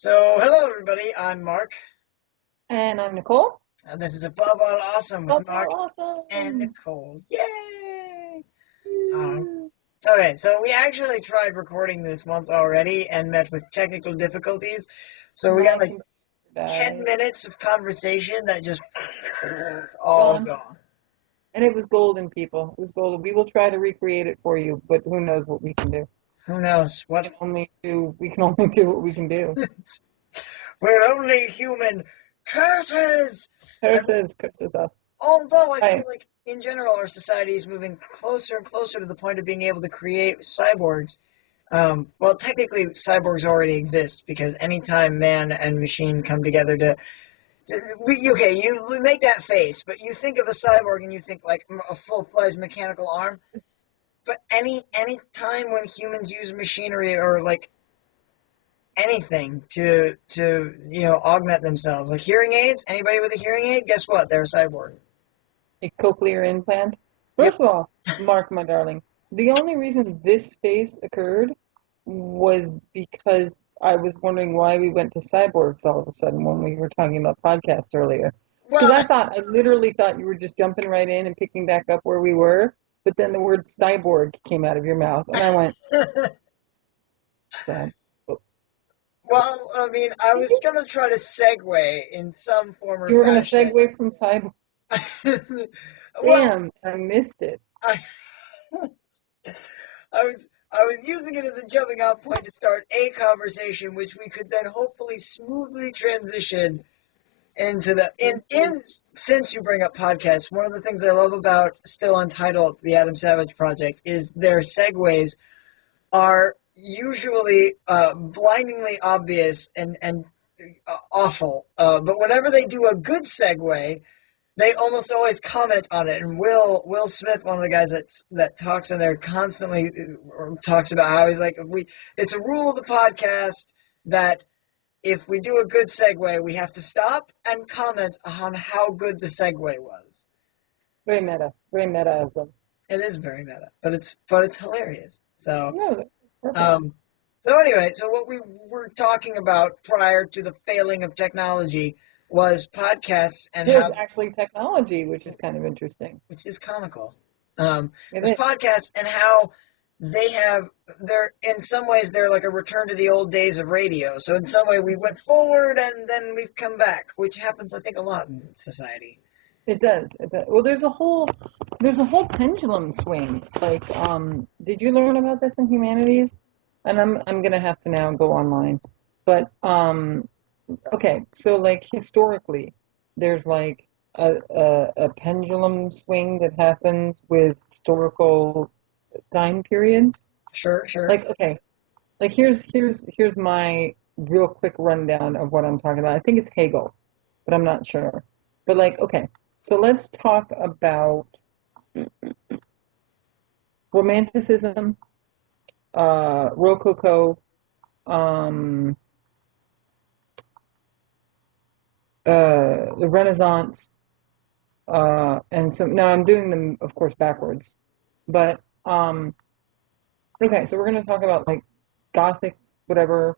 So, hello everybody, I'm Mark, And I'm Nicole. and this is Above All Awesome with Oh, Mark and awesome! Nicole. Yay! Um, Woo. okay, so we actually tried recording this once already and met with technical difficulties. So we got My like computer 10 died. minutes of conversation that just all Gone. gone. And it was golden, people. It was golden. We will try to recreate it for you, but who knows what we can do. Who knows what? We can only do what we can do. We're only human. Curses! And Curses us. although I feel Right. like in general our society is moving closer and closer to the point of being able to create cyborgs. Well, technically, cyborgs already exist because anytime man and machine come together you make that face, but you think of a cyborg and you think like a full-fledged mechanical arm. But any time when humans use machinery or like anything to augment themselves, like hearing aids, anybody with a hearing aid, guess what? They're a cyborg. A cochlear implant. Yep. First of all, Mark, my darling, the only reason this face occurred was because I was wondering why we went to cyborgs all of a sudden when we were talking about podcasts earlier. Because Well, I literally thought you were just jumping right in and picking back up where we were, but then the word cyborg came out of your mouth, and I went, "Sad." well, I mean, I was gonna try to segue in some form or You were going to fashion. segue from cyborg. Well, Damn, I missed it. I, I was using it as a jumping off point to start a conversation, which we could then hopefully smoothly transition into the in since you bring up podcasts. One of the things I love about Still Untitled, the Adam Savage project, is their segues are usually blindingly obvious and awful. But whenever they do a good segue, they almost always comment on it. And Will Smith, one of the guys that talks in there, constantly talks about how he's like, it's a rule of the podcast that if we do a good segue, we have to stop and comment on how good the segue was. Very meta. Very meta of them. It is very meta, but it's hilarious. So No, that's perfect. um, so anyway, so what we were talking about prior to the failing of technology was podcasts and Was how, actually technology, which is kind of interesting. which is comical. It Was is. podcasts and how they're in some ways they're like a return to the old days of radio. So in some way we went forward and then we've come back, which happens I think a lot in society. It does. It does. Well, there's a whole pendulum swing. Like, did you learn about this in humanities? And I'm gonna have to now go online. But okay, so like historically, there's like a pendulum swing that happens with historical time periods. Sure, sure. Like, okay, like here's my real quick rundown of what I'm talking about. I think it's Hegel, but I'm not sure. But like, okay, so let's talk about Romanticism, Rococo, um, the Renaissance, and some. Now I'm doing them, of course, backwards. But okay, so we're going to talk about like Gothic, whatever,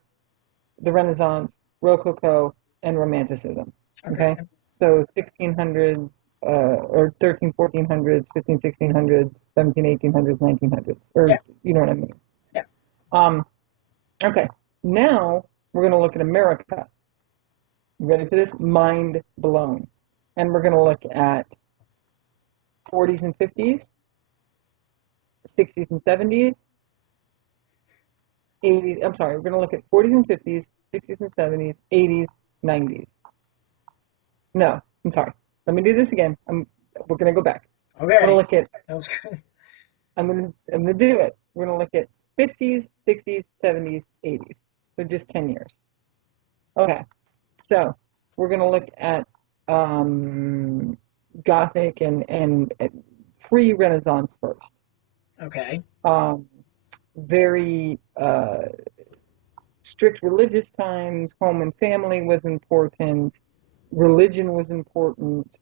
the Renaissance, Rococo, and Romanticism. Okay. Okay, so 1600s, or 13, 1400s, 15, 1600s, 17, 1800s, 1900s, Yeah, or you know what I mean. yeah. Um, okay, now we're going to look at America. You ready for this? Mind blown. And we're going to look at 40s and 50s, 60s and 70s, 80s. I'm sorry, we're going to look at 40s and 50s, 60s and 70s, 80s, 90s. No, I'm sorry. Let me do this again. We're going to go back. We're going Okay. to look at, That was good. I'm going to do it. We're going to look at 50s, 60s, 70s, 80s. So just 10 years. Okay. So we're going to look at Gothic and pre-Renaissance first. Okay. Um, very strict religious times. Home and family was important. Religion was important.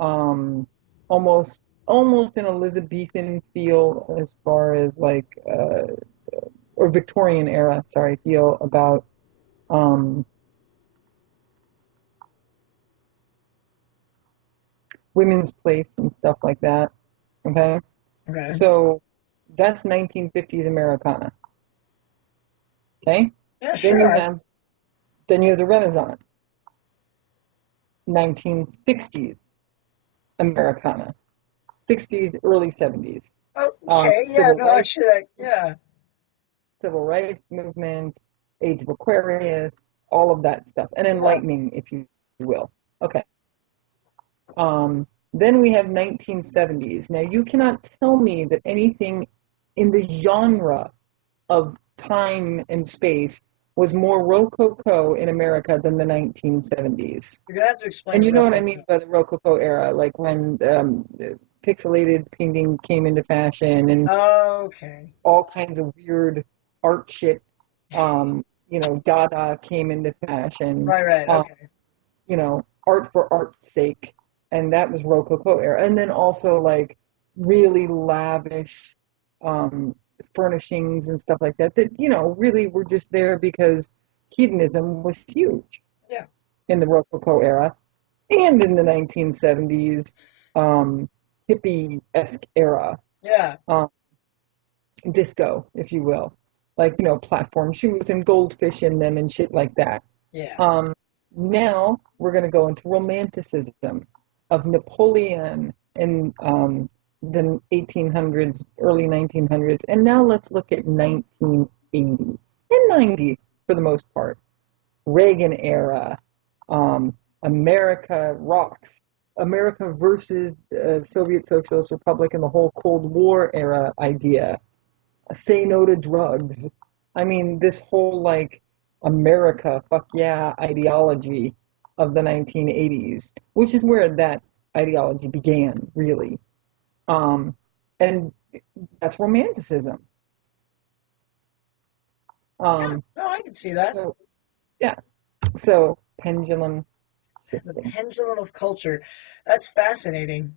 Um, almost an Elizabethan feel as far as like or Victorian era. Sorry, feel about um, women's place and stuff like that. Okay. Okay. So that's 1950s Americana. Okay. Yeah, Then you sure. have the Renaissance, 1960s Americana, 60s, early 70s. Okay. Yeah. Civil No, rights, actually, yeah. civil rights movement, Age of Aquarius, all of that stuff, and Yeah. enlightening, if you will. Okay. Um, then we have 1970s. Now you cannot tell me that anything in the genre of time and space was more Rococo in America than the 1970s. You're gonna have to explain And you know what I Rococo. mean by the Rococo era, like when pixelated painting came into fashion and Okay. all kinds of weird art shit, Dada came into fashion, Right. Right. um, Okay. art for art's sake, and that was Rococo era. And then also like really lavish um, furnishings and stuff like that, really were just there because hedonism was huge Yeah. in the Rococo era and in the 1970s hippie-esque era, Yeah. um, disco, if you will, like, platform shoes and goldfish in them and shit like that. Yeah. Um, Now we're going to go into romanticism of Napoleon in the 1800s, early 1900s, and now let's look at 1980 and 90 for the most part. Reagan era, um, America rocks, America versus Soviet Socialist Republic and the whole Cold War era idea. Say no to drugs. I mean, this whole like America, fuck yeah ideology of the 1980s, which is where that ideology began, really. Um, and that's romanticism. Yeah. Um, No, I can see that. so, yeah, so pendulum The shifting. pendulum of culture. That's fascinating.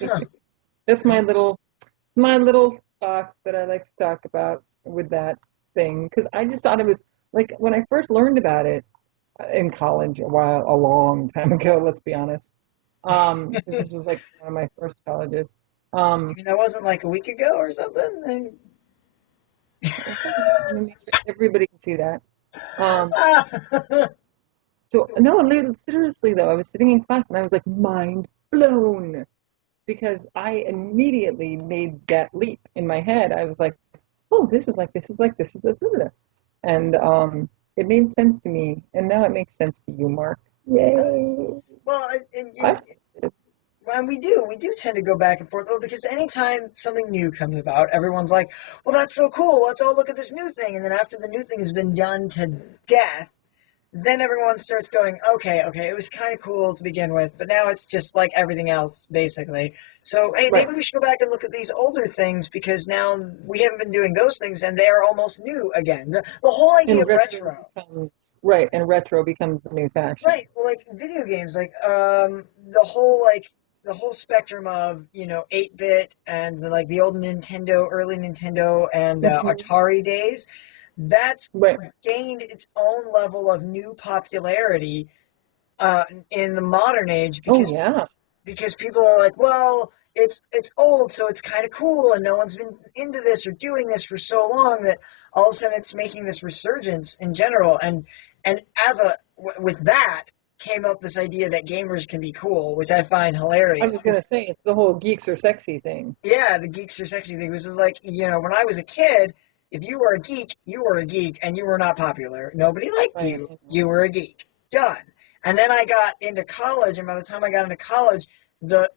Huh. That's my little thought that I like to talk about with that thing because I just thought it was like when I first learned about it in college a long time ago. Let's be honest, because this was like one of my first colleges. You Um, mean that wasn't like a week ago or something? okay, let me make sure everybody can see that. Um, Ah, so no, seriously though, I was sitting in class and I was like mind blown because I immediately made that leap in my head. I was like, oh, this is like, this is like, this is a, and it made sense to me, and now it makes sense to you, Mark. it does. Yay! Well, I, and we do tend to go back and forth though, because anytime something new comes about, everyone's like, "Well, that's so cool. Let's all look at this new thing." And then after the new thing has been done to death, then everyone starts going, okay, it was kind of cool to begin with, but now it's just like everything else, basically. So, hey, right. maybe we should go back and look at these older things because now we haven't been doing those things and they're almost new again. The whole idea And of retro, retro becomes the new fashion. right? Well, like video games, like the whole spectrum of 8-bit and like the old Nintendo, early Nintendo, and Hmm. Atari days. That's Right. gained its own level of new popularity in the modern age Oh because yeah. people are like, well, it's old, so it's kind of cool, and no one's been into this or doing this for so long that all of a sudden it's making this resurgence in general. And with that came up this idea that gamers can be cool, which I find I hilarious was gonna because say it's the whole geeks are sexy thing. yeah, the geeks are sexy thing was just like when I was a kid. If you were a geek, you were a geek, and you were not popular. Nobody liked Right. you. You were a geek. Done. And then I got into college, and by the time I got into college,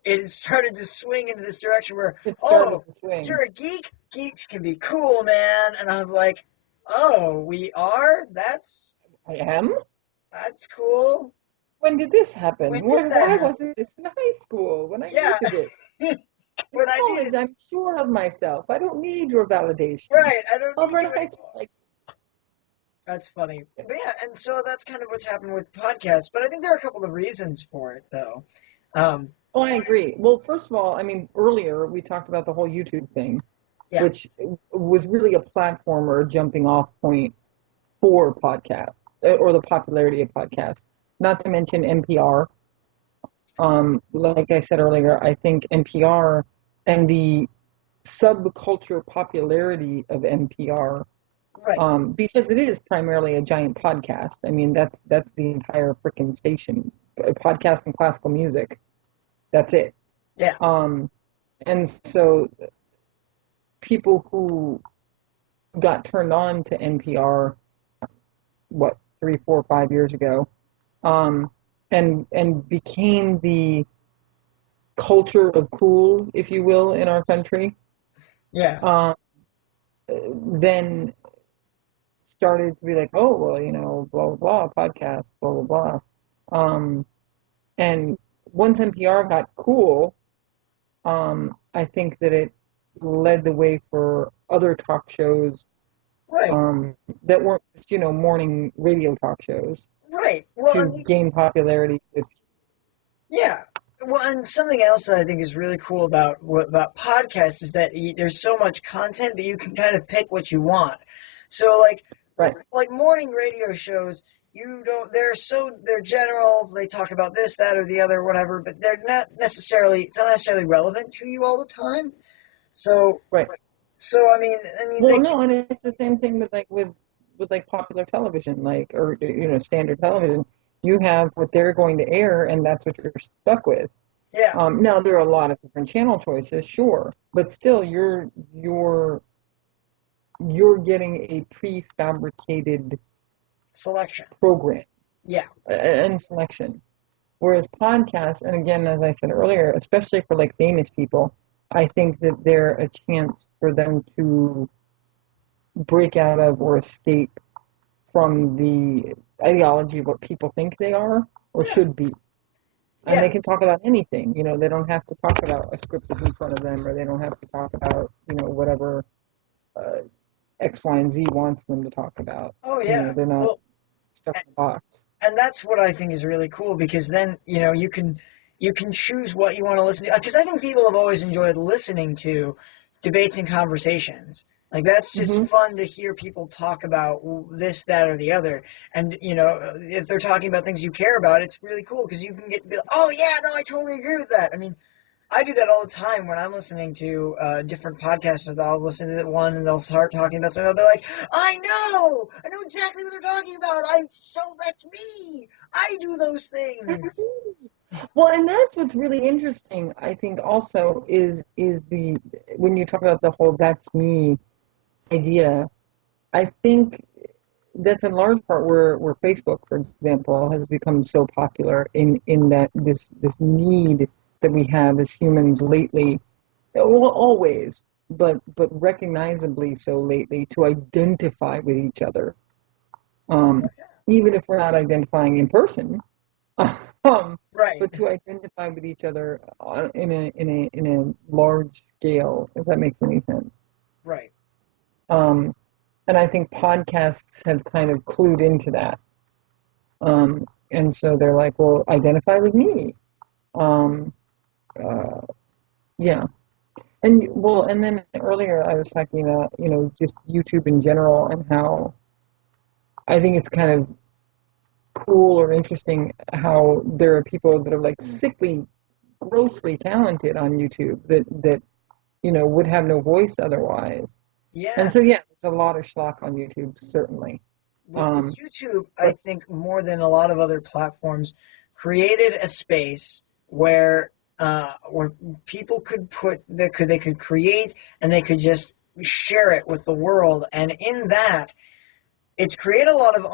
it started to swing into this direction where, It started oh, to swing. you're a geek. Geeks can be cool, man. And I was like, oh, we are. I am. That's cool. When did this happen? When did that Why happen? wasn't this in high school when I Yeah. needed it? In When I college, needed, I'm sure of myself. I don't need your validation. right. I don't need Over in you high school, anymore. like, That's funny. But yeah, and so that's kind of what's happened with podcasts. But I think there are a couple of reasons for it, though. Um, oh, I agree. Well, first of all, I mean, earlier we talked about the whole YouTube thing, yeah, which was really a platform or a jumping off point for podcasts. or the popularity of podcasts. Not to mention NPR. Like I said earlier, I think NPR and the subculture popularity of NPR, Right. because it is primarily a giant podcast. I mean, that's the entire freaking station, podcast and classical music. That's it. Yeah. And so people who got turned on to NPR, what, 3, 4, 5 years ago, um, and became the culture of cool, if you will, in our country, Yeah. um, then started to be like, oh, well, blah, blah, blah, podcast, blah, blah, blah. And once NPR got cool, I think that it led the way for other talk shows, Right. that weren't just, morning radio talk shows, Right. Well, to gain popularity with. yeah. Well, and something else that I think is really cool about podcasts is that there's so much content, but you can kind of pick what you want. So, like, Right. like morning radio shows, you don't. They're generals. They talk about this, that, or the other, whatever. But they're not necessarily. It's not necessarily relevant to you all the time. So, Right. so I mean, Well, they. no, and it's the same thing with like popular talvision, like, or standard television. You have what they're going to air, and that's what you're stuck with. Yeah. Now there are a lot of different channel choices, sure, but still, you're getting a prefabricated Selection. program Yeah. and selection. Whereas podcasts, and again, as I said earlier, especially for like famous people, I think that they're a chance for them to break out of or escape from the ideology of what people think they are or Yeah. should be. And Yeah. they can talk about anything. They don't have to talk about a script that's in front of them, or they don't have to talk about, whatever uh, X, Y, and Z wants them to talk about. Oh yeah. They're not Well, stuck in a box. and that's what I think is really cool because then you can choose what you want to listen to because I think people have always enjoyed listening to debates and conversations. Like that's just Hmm. fun to hear people talk about this, that, or the other. And if they're talking about things you care about, it's really cool because you can get to be like, oh yeah, no, I totally agree with that. I mean, I do that all the time when I'm listening to different podcasts. I'll listen to one and they'll start talking about something. I'll be like, I know exactly what they're talking about. That's me. I do those things. Well, and that's what's really interesting, I think, also is the when you talk about the whole "that's me" idea. I think that's in large part where Facebook, for example, has become so popular in that this need that we have as humans lately, well, always, but recognizably so lately, to identify with each other, um, even if we're not identifying in person, Right, but to identify with each other in a large scale, if that makes any sense. right. Um, and I think podcasts have kind of clued into that. And so they're like, well, identify with me. Um, uh, yeah. And then earlier I was talking about, just YouTube in general and how I think it's kind of cool or interesting how there are people that are like sickly, grossly talented on YouTube that would have no voice otherwise. Yeah. And so yeah, there's a lot of schlock on YouTube, certainly. YouTube, I But think, more than a lot of other platforms, created a space where people could they could create and they could just share it with the world, and in that it's created a lot of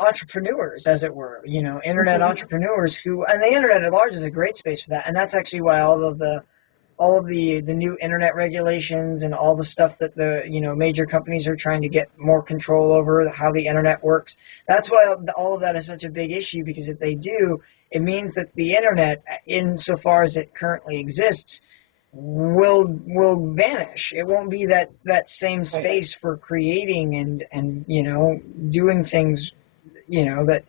entrepreneurs, as it were, internet mhm, entrepreneurs and the internet at large is a great space for that. And that's actually why all of the new internet regulations and all the stuff that the major companies are trying to get more control over how the internet works. That's why all of that is such a big issue, because if they do, it means that the internet, insofar as it currently exists, will vanish. It won't be that same right, space for creating and doing things that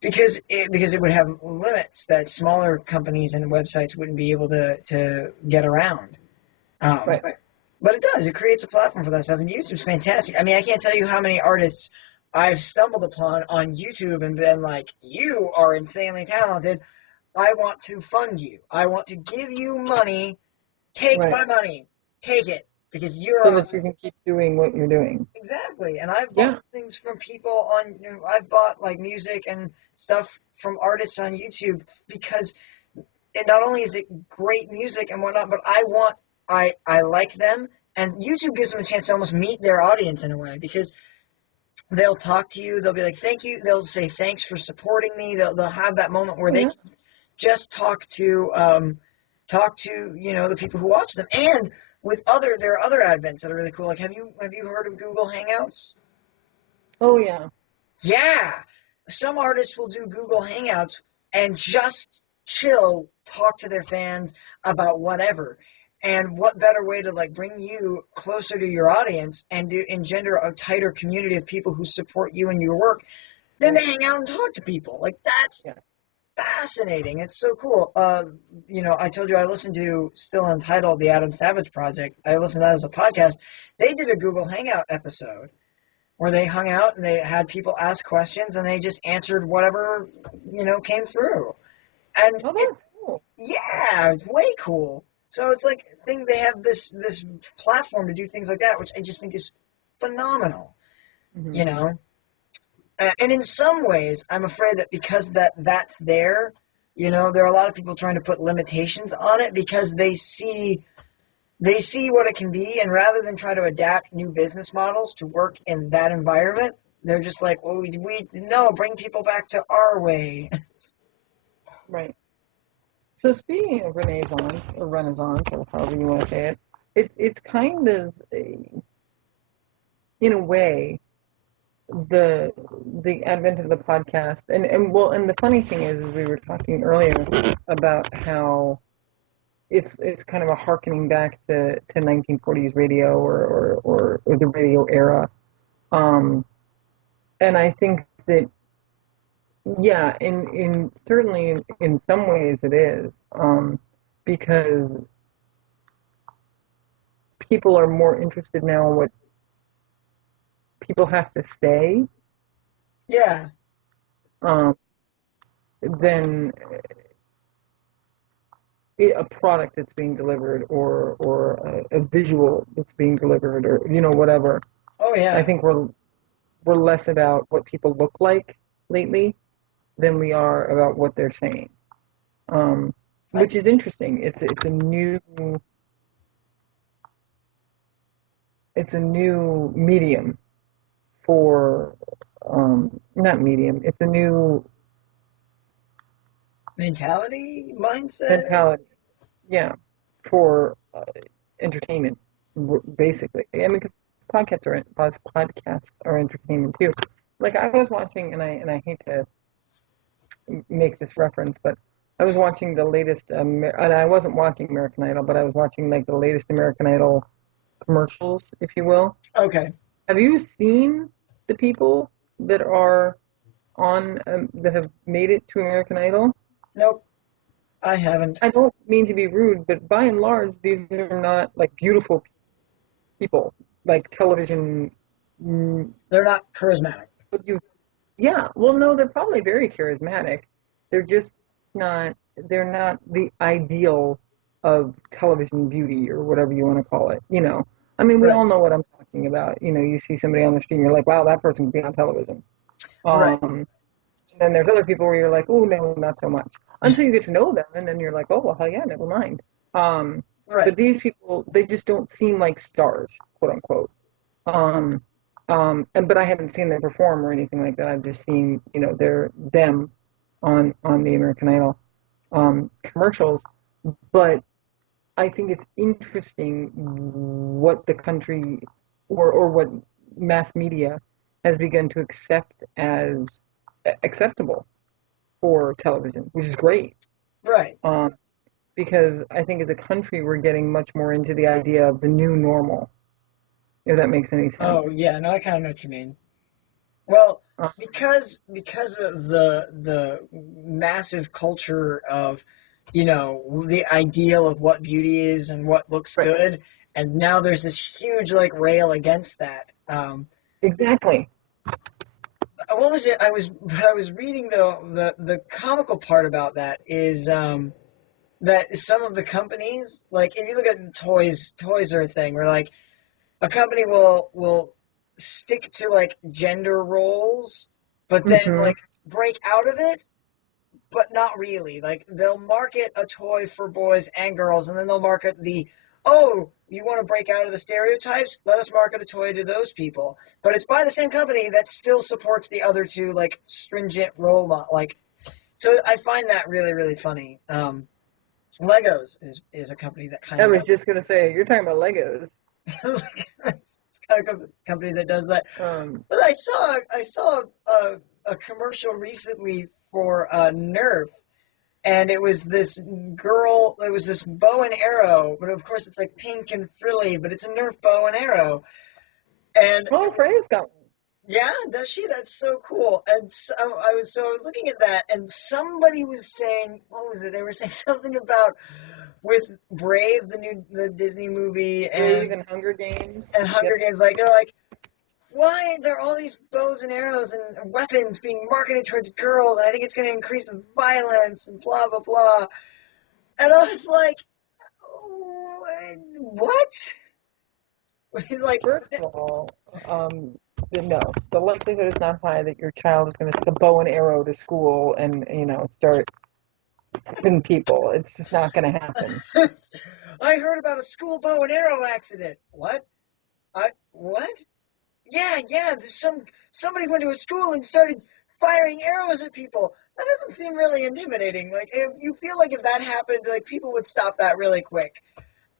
because it would have limits that smaller companies and websites wouldn't be able to get around. Um, right. but it does. It creates a platform for that stuff, and YouTube's fantastic. I mean, I can't tell you how many artists I've stumbled upon on YouTube and been like, you are insanely talented. I want to fund you. I want to give you money. Take Right. my money. Take it because you're So that you awesome. can keep doing what you're doing. Exactly. And I've Yeah. bought things from people on, I've bought like music and stuff from artists on YouTube because it not only is it great music and whatnot, but I like them, and YouTube gives them a chance to almost meet their audience in a way because they'll talk to you, they'll be like, thank you, they'll say thanks for supporting me, they'll have that moment where Oh, they yeah. can just talk to the people who watch them, and there are other advents that are really cool. Like, have you heard of Google Hangouts? Oh, yeah. Yeah. Some artists will do Google Hangouts and just chill, talk to their fans about whatever. And what better way to like bring you closer to your audience and to engender a tighter community of people who support you and your work than to Right. hang out and talk to people. Like, that's Yeah. fascinating. It's so cool. I told you I listened to Still Untitled, the Adam Savage Project. I listened to that as a podcast. They did a Google Hangout episode where they hung out and they had people ask questions and they just answered whatever came through. And Oh, it's that's cool. yeah, it's way cool. So it's like I think they have this platform to do things like that, which I just think is phenomenal. Hmm. You know, and in some ways, I'm afraid that because that's there, there are a lot of people trying to put limitations on it because they see what it can be, and rather than try to adapt new business models to work in that environment, they're just like, well, we no, bring people back to our way. Right. So speaking of Renaissance or Renaissance or however you want to say it, it's kind of in a way the the advent of the podcast and well and the funny thing is we were talking earlier about how it's kind of a harkening back to 1940s radio or the radio era. Um, and I think that yeah, in certainly in some ways it is because people are more interested now in what people have to say Yeah, um, than a product that's being delivered or a visual that's being delivered or whatever. oh I yeah, think we're less about what people look like lately than we are about what they're saying, I, which is interesting. It's a new medium for not medium. It's a new mentality, mindset. mentality. Yeah, for entertainment, basically. I mean, 'cause podcasts are entertainment too. Like I was watching, and I hate to make this reference, but I was watching the latest, and I wasn't watching American Idol, but I was watching like the latest American Idol commercials, if you will. Okay, Have you seen the people that are on that have made it to American Idol? nope, I haven't. I don't mean to be rude, but by and large, these are not like beautiful people, like television. mm, They're not charismatic. But you, yeah, well, no, they're probably very charismatic. They're just not. They're not the ideal of television beauty or whatever you want to call it. I mean, we Right, all know what I'm talking about. You see somebody on the street, and you're like, wow, that person could be on television. right, And then there's other people where you're like, oh no, not so much. Until you get to know them, and then you're like, oh well, hell yeah, never mind. Um, but right. these people, they just don't seem like stars, quote unquote. Um, but I haven't seen them perform or anything like that. I've just seen, they're them on the American Idol commercials. But I think it's interesting what the country or what mass media has begun to accept as acceptable for television, which is great. Right. Um, because I think as a country we're getting much more into the idea of the new normal, if that makes any sense. Oh yeah, no, I kind of know what you mean. Well, Uh, because of the massive culture of, the ideal of what beauty is and what looks right, good, and now there's this huge like rail against that. exactly. what was it? I was reading the comical part about that is that some of the companies, like if you look at toys are a thing where like a company will stick to like gender roles, but then Mm-hmm. like break out of it, but not really. Like they'll market a toy for boys and girls, and then they'll market oh, you want to break out of the stereotypes? Let us market a toy to those people. But it's by the same company that still supports the other two like stringent role model. Like, so I find that really really funny. Legos is a company that kind I of was does. just gonna say, you're talking about Legos. It's kind of a company that does that. Um, But I saw a commercial recently for Nerf, and it was this girl. It was this bow and arrow, but of course it's like pink and frilly, but it's a Nerf bow and arrow. And well, Freya's got one. yeah, does she? That's so cool. And so I was looking at that, and somebody was saying, what was it? They were saying something about with Brave, the Disney movie, Brave and Hunger Games. and Hunger Yep. Games. Like they're like, why there are all these bows and arrows and weapons being marketed towards girls, and I think it's going to increase violence and blah blah blah. And I was like, oh, what? Like, First of all, um, no, the likelihood is not high that your child is going to take a bow and arrow to school and start hitting people. It's just not going to happen. I heard about a school bow and arrow accident. What? What? Yeah. There's somebody went to a school and started firing arrows at people. That doesn't seem really intimidating. Like, if you feel like if that happened, like people would stop that really quick.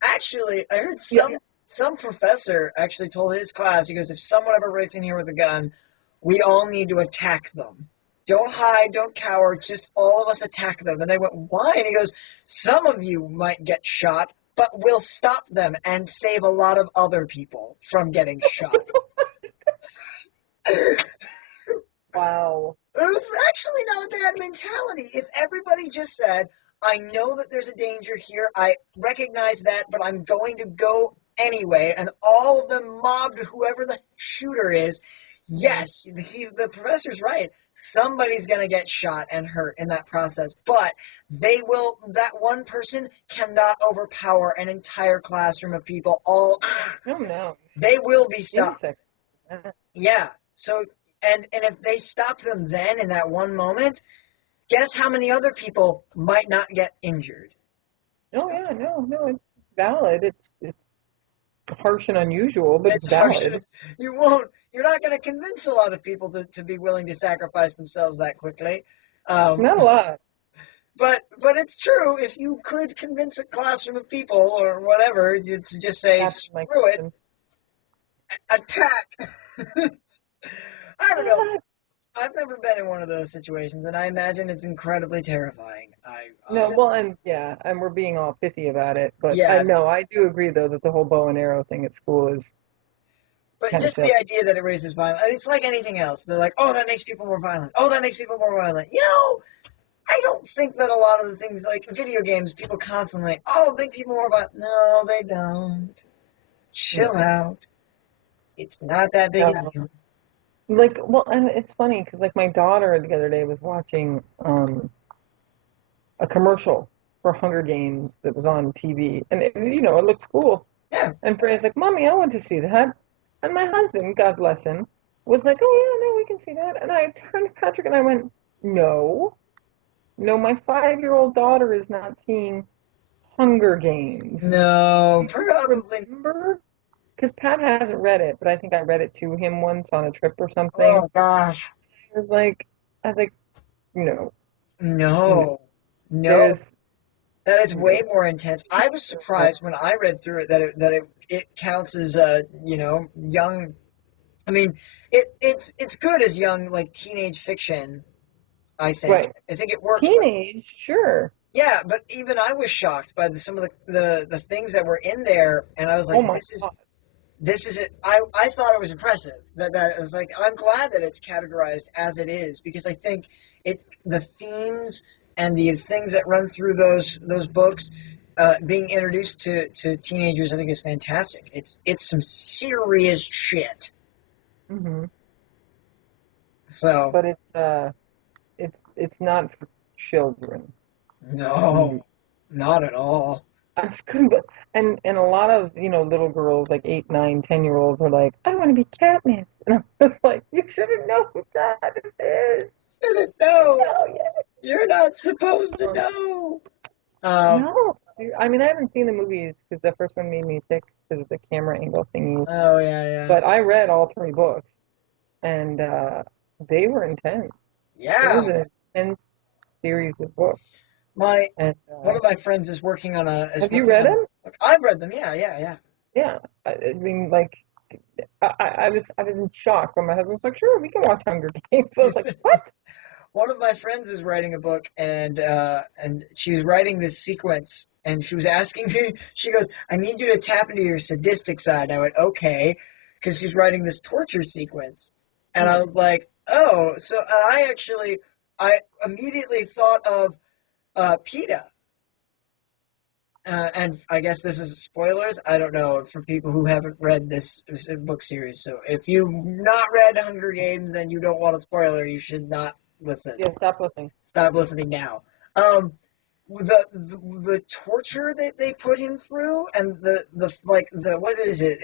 Actually, I heard Yeah, some professor actually told his class, he goes, if someone ever breaks in here with a gun, we all need to attack them. Don't hide, don't cower, just all of us attack them. And they went, why? And he goes, some of you might get shot, but we'll stop them and save a lot of other people from getting shot. wow. It's actually not a bad mentality. If everybody just said, I know that there's a danger here, I recognize that, but I'm going to go anyway, and all of them mobbed whoever the shooter is, yes, the professor's right. Somebody's going to get shot and hurt in that process, but that one person cannot overpower an entire classroom of people. No, no. They will be stopped. Insects. Yeah. So, and if they stop them then in that one moment, guess how many other people might not get injured? Oh yeah, no, it's valid. It's harsh and unusual, but it's It's harsh. valid. You're not going to convince a lot of people to be willing to sacrifice themselves that quickly. Um, Not a lot. but it's true. If you could convince a classroom of people or whatever to just say, Happened, my screw it, cousin. attack. I don't know. I've never been in one of those situations, and I imagine it's incredibly terrifying. No, well, and yeah, and we're being all pithy about it, but I Yeah, know I do agree though that the whole bow and arrow thing at school is but kind of just the silly. idea that it raises violence, it's like anything else. They're like, oh, that makes people more violent. Oh, that makes people more violent. I don't think that a lot of the things like video games, people constantly, oh, make people more violent. No, they don't. Chill No, out. It's not that big a no. deal. Like, well, and it's funny because like my daughter the other day was watching a commercial for Hunger Games that was on TV, and it looks cool. Yeah. And Freya's like, "Mommy, I want to see that." And my husband, God bless him, was like, "Oh yeah, no, we can see that." And I turned to Patrick and I went, "No, no, my 5-year-old daughter is not seeing Hunger Games. No, Do you probably. remember?" Because Pat hasn't read it, but I think I read it to him once on a trip or something. Oh, gosh. I was like, no, no. No. No. There's That is no. way more intense. I was surprised when I read through it that it counts as young. I mean, it's good as young like teenage fiction. I think. Right. I think it works. But Teenage, sure. yeah, but even I was shocked by some of the things that were in there, and I was like, Oh my God. this is it. I thought it was impressive that it was like I'm glad that it's categorized as it is because I think the themes and the things that run through those books being introduced to teenagers I think is fantastic. It's some serious shit. Hmm. So, but it's not for children. no, not at all. I just couldn't, and a lot of, little girls, like 8, 9, 10-year-olds are like, I want to be Katniss. And I'm just like, you should have known who Katniss is. Shouldn't know. Oh, yeah. You're not supposed to know. No. I mean, I haven't seen the movies because the first one made me sick because of the camera angle thingy. Oh yeah, yeah, But I read all 3 books, and they were intense. It yeah. was an intense series of books. My And one of my friends is working on a is have you working read on. them? I've read them. Yeah, yeah, yeah. Yeah. I mean, like, I was in shock when my husband was like, "Sure, we can watch Hunger Games." I was like, "What?" One of my friends is writing a book, and she's writing this sequence, and she was asking me. She goes, "I need you to tap into your sadistic side." I went, "Okay," because she's writing this torture sequence, and I Hmm. was like, "Oh." So I immediately thought of PETA. And I guess this is spoilers. I don't know for people who haven't read this book series. So if you've not read Hunger Games and you don't want a spoiler, you should not listen. Yeah, stop listening. Stop listening now. Um, the torture that they put him through, and the like the what is it?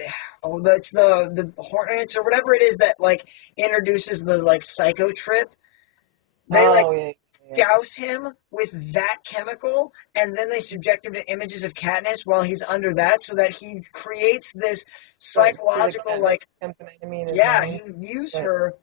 Oh, that's the Hornets or whatever it is that like introduces the like psycho trip. They like Oh yeah, yeah, douse him with that chemical, and then they subject him to images of Katniss while he's under that, so that he creates this right. So the psychological, Katniss like, amphetamine in his yeah, mind. he views Right, her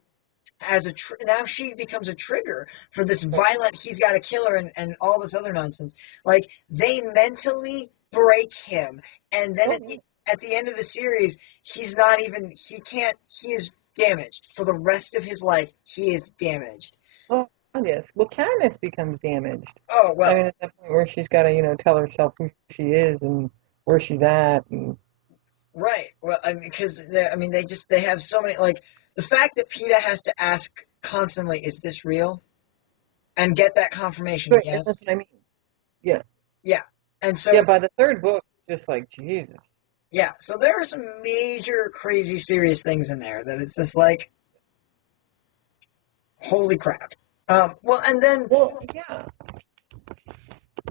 as now she becomes a trigger for this right. violent, he's got to kill her, and all this other nonsense. Like, they mentally break him, and then Oh, at the end of the series, he's not even, he can't, he is damaged for the rest of his life. He is damaged. oh, yes. Well, Katniss becomes damaged. Oh I well. mean, at that point where she's got to, tell herself who she is and where she's at, and Right. Well, I mean, because they have so many, like, the fact that PETA has to ask constantly, is this real? And get that confirmation, right, and that's yes. what I mean. Yeah, Yeah. And yeah. so, By the third book, just like Jesus. yeah, so there are some major crazy serious things in there that it's just like, holy crap. Well, Well, yeah.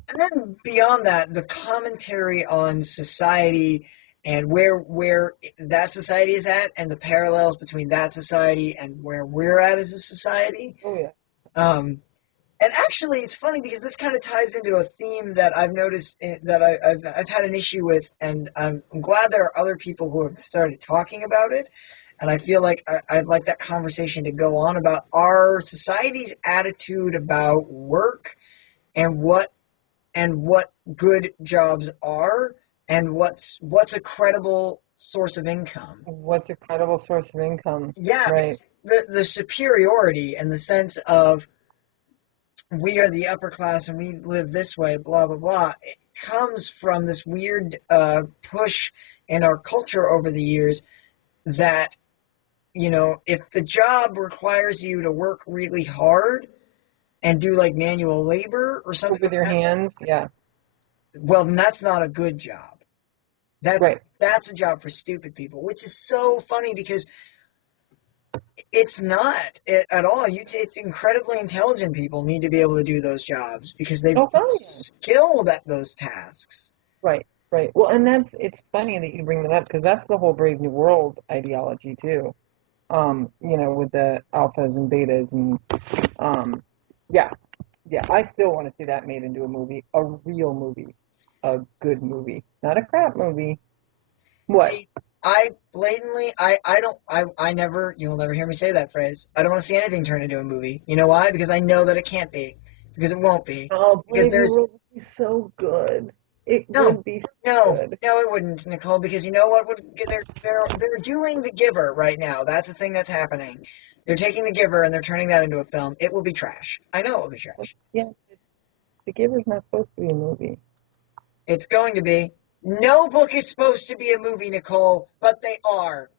and then beyond that, the commentary on society and where that society is at, and the parallels between that society and where we're at as a society. Oh yeah. Um, And actually, it's funny because this kind of ties into a theme that I've noticed that I've had an issue with, and I'm glad there are other people who have started talking about it. And I feel like I'd like that conversation to go on about our society's attitude about work and what good jobs are, and what's a credible source of income. What's a credible source of income? Yeah, Right. because the superiority and the sense of we are the upper class and we live this way, blah, blah, blah. It comes from this weird push in our culture over the years that, if the job requires you to work really hard and do like manual labor or something With like your that, hands, yeah. well, then that's not a good job. That's Right. that's a job for stupid people, which is so funny because it's not at all. It's incredibly intelligent people need to be able to do those jobs because they've Oh, got oh yeah. skill at those tasks. Right, right. Well, and it's funny that you bring that up because that's the whole Brave New World ideology too. With the alphas and betas and um, yeah, yeah. I still want to see that made into a movie, a real movie, a good movie, not a crap movie. What? See, I blatantly, I don't, I never, you will never hear me say that phrase. I don't want to see anything turned into a movie. You know why? Because I know that it can't be. Because it won't be. Oh, Because Brave New there's, World would be so good. It no, would be so no, good. no, it wouldn't, Nicole, because you know what would, they're doing The Giver right now. That's the thing that's happening. They're taking The Giver and they're turning that into a film. It will be trash. I know it will be But trash. yeah, The Giver's not supposed to be a movie. It's going to be. No book is supposed to be a movie, Nicole, but they are.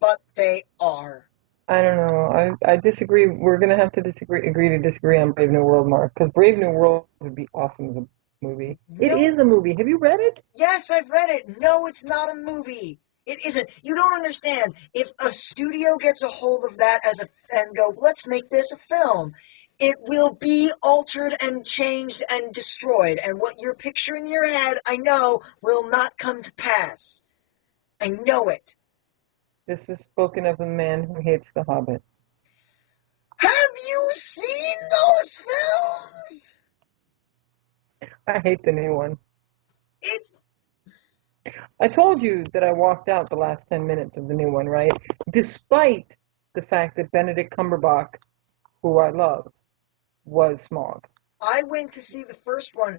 But they are. I don't know. I disagree. We're gonna have to agree to disagree on Brave New World, Mark, because Brave New World would be awesome as a movie. It No, is a movie. Have you read it? yes, I've read it. No, it's not a movie. It isn't. You don't understand. If a studio gets a hold of that and go, let's make this a film, it will be altered and changed and destroyed. And what you're picturing in your head, I know, will not come to pass. I know it. This is spoken of a man who hates The Hobbit. Have you seen those films? I hate the new one. It's I told you that I walked out the last 10 minutes of the new one, right? Despite the fact that Benedict Cumberbatch, who I love, was Smaug. I went to see the first one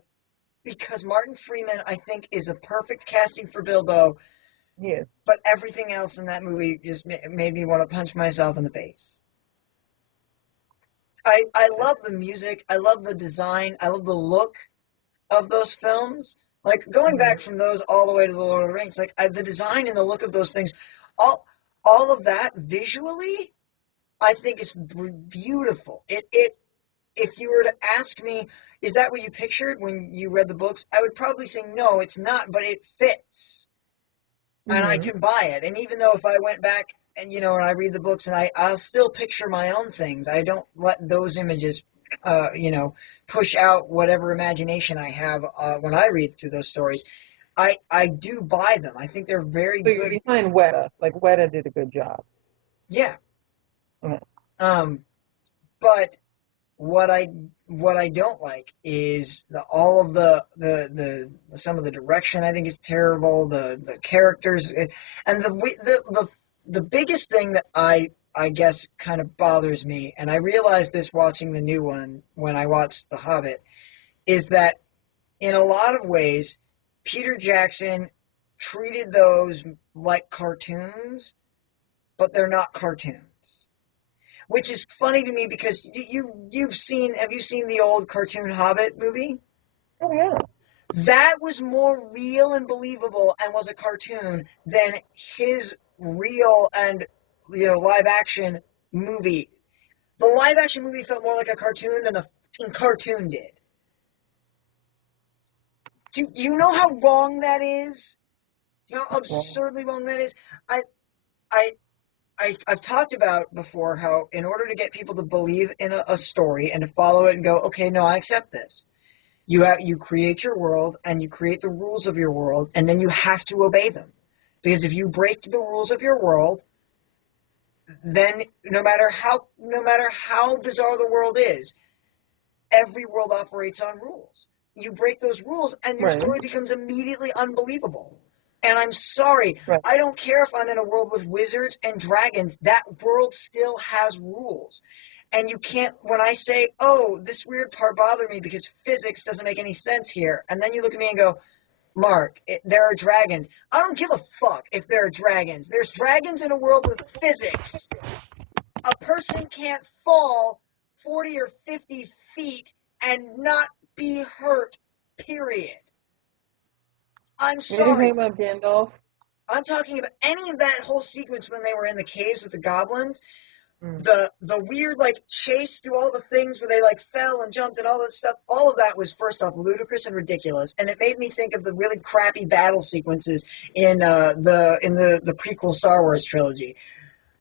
because Martin Freeman, I think, is a perfect casting for Bilbo. He is. But everything else in that movie just made me want to punch myself in the face. I love the music. I love the design. I love the look of those films. Like, going back from those all the way to the Lord of the Rings, like, the design and the look of those things, all of that visually, I think is beautiful. If you were to ask me, is that what you pictured when you read the books? I would probably say, no, it's not, but it fits. And I can buy it. And even though if I went back and, and I read the books and I'll still picture my own things, I don't let those images, push out whatever imagination I have when I read through those stories. I do buy them. I think they're very So you're good. behind Weta. Like, Weta did a good job. Yeah. Okay. But what I don't like is all of the some of the direction I think is terrible. The characters and the biggest thing that I guess kind of bothers me, and I realized this watching the new one when I watched The Hobbit, is that in a lot of ways Peter Jackson treated those like cartoons, but they're not cartoons. Which is funny to me because have you seen the old cartoon Hobbit movie? Oh, yeah. That was more real and believable and was a cartoon than his real and live action movie. The live action movie felt more like a cartoon than a fucking cartoon did. Do you know how wrong that is? You know how Well, absurdly wrong that is? I I I've talked about before how in order to get people to believe in a story and to follow it and go, okay, no, I accept this. You create your world and you create the rules of your world, and then you have to obey them. Because if you break the rules of your world, then no matter how bizarre the world is, every world operates on rules. You break those rules and your right, story becomes immediately unbelievable. And I'm sorry, right. I don't care if I'm in a world with wizards and dragons, that world still has rules. And you can't, when I say, oh, this weird part bothered me because physics doesn't make any sense here, and then you look at me and go, Mark, there are dragons. I don't give a fuck if there are dragons. There's dragons in a world with physics. A person can't fall 40 or 50 feet and not be hurt, period. I'm Are you talking sorry. about Gandalf? I'm talking about any of that whole sequence when they were in the caves with the goblins. Mm. The weird chase through all the things where they fell and jumped and all this stuff. All of that was first off ludicrous and ridiculous, and it made me think of the really crappy battle sequences in the prequel Star Wars trilogy.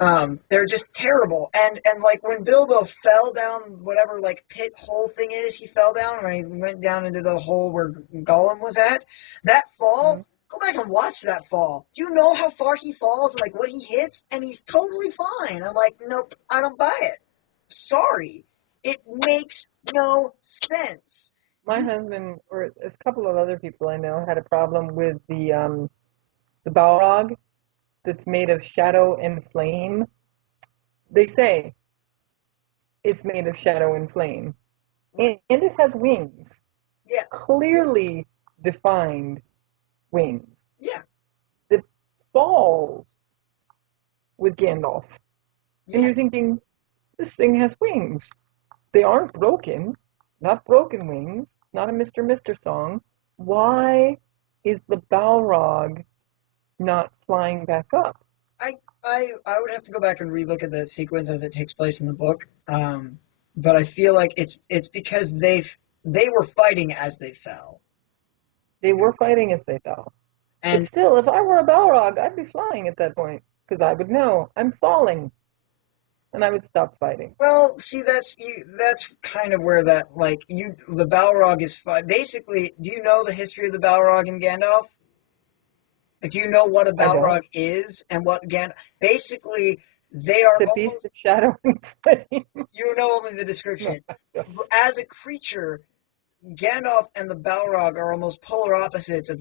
They're just terrible. And when Bilbo fell down whatever pit hole thing it is he fell down, or he went down into the hole where Gollum was at, that fall, Mm. go back and watch that fall. Do you know how far he falls and what he hits? And he's totally fine. I'm like, nope, I don't buy it. Sorry. It makes no sense. My You husband, or a couple of other people I know, had a problem with the Balrog that's made of shadow and flame. They say it's made of shadow and flame, and it has wings, yes. clearly defined wings Yeah. that falls with Gandalf. And you're Yes. thinking, this thing has wings. They aren't broken, not broken wings, not a Mr. Mister song. Why is the Balrog not flying back up? I would have to go back and relook at the sequence as it takes place in the book. But I feel like it's because they were fighting as they fell. They were fighting as they fell. But And still, if I were a Balrog, I'd be flying at that point because I would know I'm falling, and I would stop fighting. well, see, that's kind of where that the Balrog is basically. Do you know the history of the Balrog and Gandalf? Like, do you know what a I don't. Balrog is and what Gandalf? Basically, they It's are a beast almost. of shadow and flame. You know only the No, description. I don't. As a creature, Gandalf and the Balrog are almost polar opposites of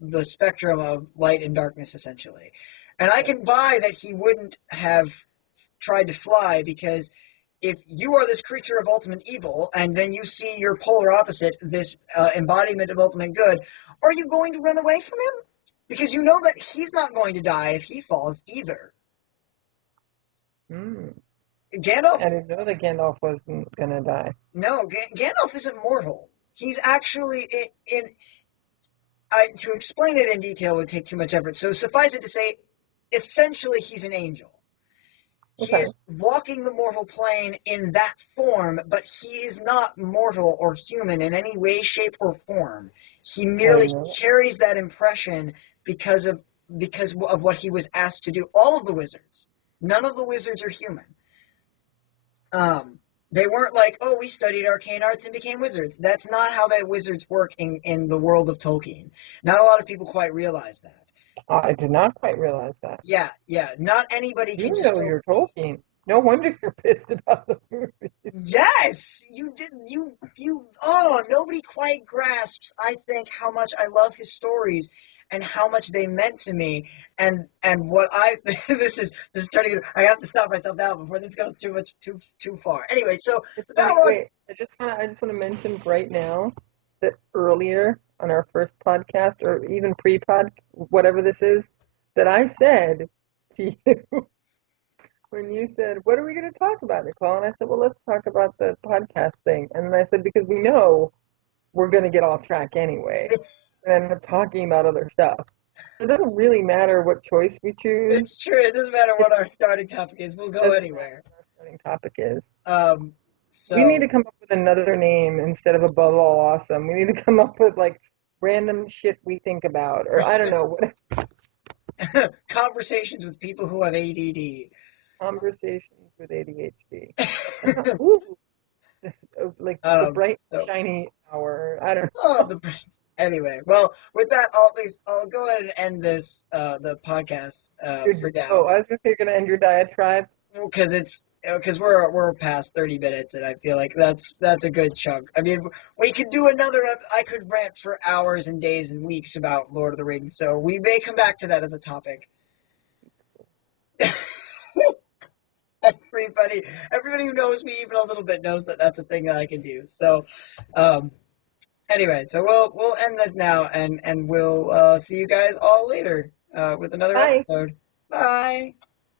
the spectrum of light and darkness, essentially. And I Right. can buy that he wouldn't have tried to fly because if you are this creature of ultimate evil and then you see your polar opposite, this embodiment of ultimate good, are you going to run away from him? Because you know that he's not going to die if he falls either. Mm. Gandalf, I didn't know that Gandalf wasn't gonna die. no, Gandalf isn't mortal. He's actually to explain it in detail would take too much effort. So suffice it to say, essentially, he's an angel. He Okay, is walking the mortal plane in that form, but he is not mortal or human in any way, shape, or form. He I merely didn't know carries that impression because of what he was asked to do. All of the wizards, none of the wizards are human. Um, they weren't like, oh, we studied arcane arts and became wizards. That's not how that wizards work in the world of Tolkien. Not a lot of people quite realize that. that. I did not quite realize that. Yeah, yeah. Not anybody can You just know go. your Tolkien. No wonder you're pissed about the movie. Yes, you did. You. Oh, nobody quite grasps. I think how much I love his stories and how much they meant to me, and what I. This is turning. I have to stop myself now before this goes too far. Anyway, so It's the funny. Balrog. Wait, I just want to mention right now that earlier on our first podcast, or even pre-pod, whatever this is, that I said to you when you said, "What are we going to talk about, Nicole?" And I said, "Well, let's talk about the podcast thing." And then I said, "Because we know we're going to get off track anyway, and end up talking about other stuff. It doesn't really matter what choice we choose. It's true. It doesn't matter It what our starting topic is. We'll go doesn't matter anywhere. what our starting topic is. Um. We need So to come up with another name instead of above all awesome. We need to come up with like random shit we think about, or I don't know, what conversations with people who have ADD. conversations with ADHD. Ooh, like the bright So shiny hour. I don't Oh, know. the anyway. Well, with that, I'll go ahead and end this the podcast for Oh, now I was gonna say you're gonna end your diatribe. because we're past 30 minutes and I feel like that's a good chunk. I mean, we could do another. I could rant for hours and days and weeks about Lord of the Rings, so we may come back to that as a topic. Everybody who knows me even a little bit knows that that's a thing that I can do. So, um, anyway, so we'll end this now, and we'll see you guys all later with another Bye. episode. Bye.